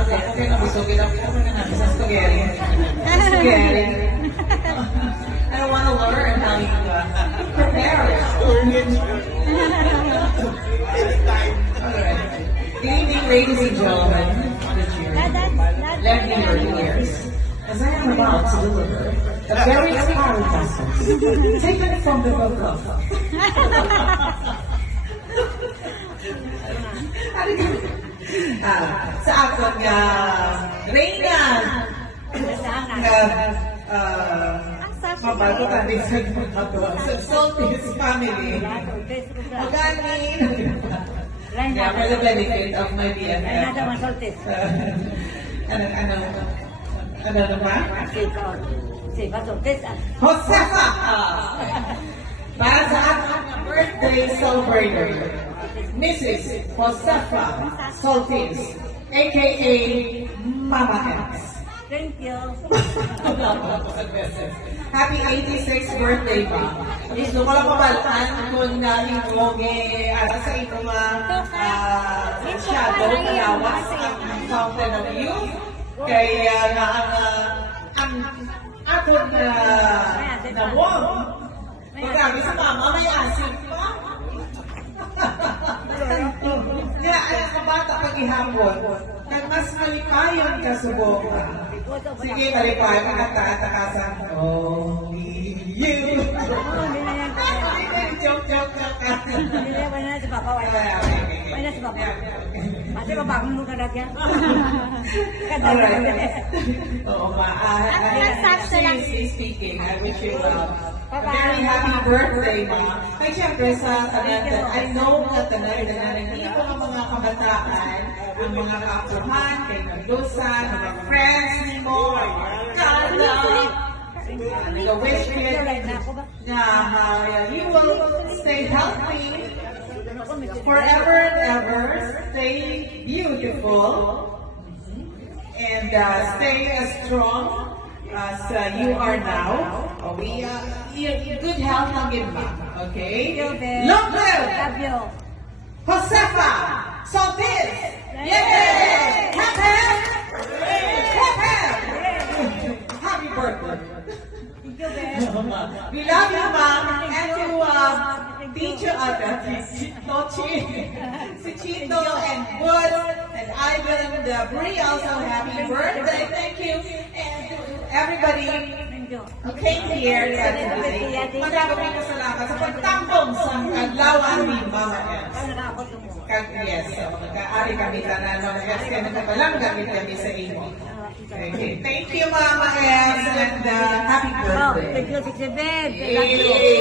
Okay na busog. Kita na natin sa spaghetti. Spaghetti. I don't want to learn how you prepare it. Good evening, ladies and gentlemen. Let me your ears, as I am about to deliver a very inspiring message taken from the book of sa akong Reyna mabago kami sa Soltis family. Magaling. Yeah, for the benefit of my BFF. Ano naman? Josefa! Para sa ating birthday celebrator, Mrs. Josefa Soltis, a.k.a. Mama Eps. Thank you. Happy 86th birthday, Ma. Gusto ko lang mabalatan kung nalingloge sa itong shadow kalawas ang fountain of youth. Kaya na ang akong na wall. Magabi sa mama, may asin pa. Kaya alam ka bata pag-ihapon, mas malipayon ka subok. Sige, malipayon ka katakasan. Only you. Joke. Hindi na sa baba. Wala na sa baba. Kasi babagong mo ka lagyan. Oo, seriously speaking, I wish you a very happy birthday, Ma. Kaya siyempre sa tanan, I know na tanan, hindi ko ang mga kabataan, ang mga kaapuhan, kay Mendoza, mga friends mo, Carla, the wish na you will stay healthy forever and ever, stay beautiful, and stay as strong as you are now. Good health ang gimba. Okay? Long live! Love you. Josefa Soltis! Yay! Happy! Happy birthday! We love you, Mom, and to teacher si Chito and Wood and Ivan and Brie also happy birthday. Thank you. And to everybody who came here today. Maraming salamat sa pagtambong sa kadlawan ni Mama Eps. Yes, so nag-aari kami tanan ng Eps kaya nagpapalang gamit kami sa inyo. Okay. Thank you, Mama Eps, and happy birthday. Thank you, Thank you.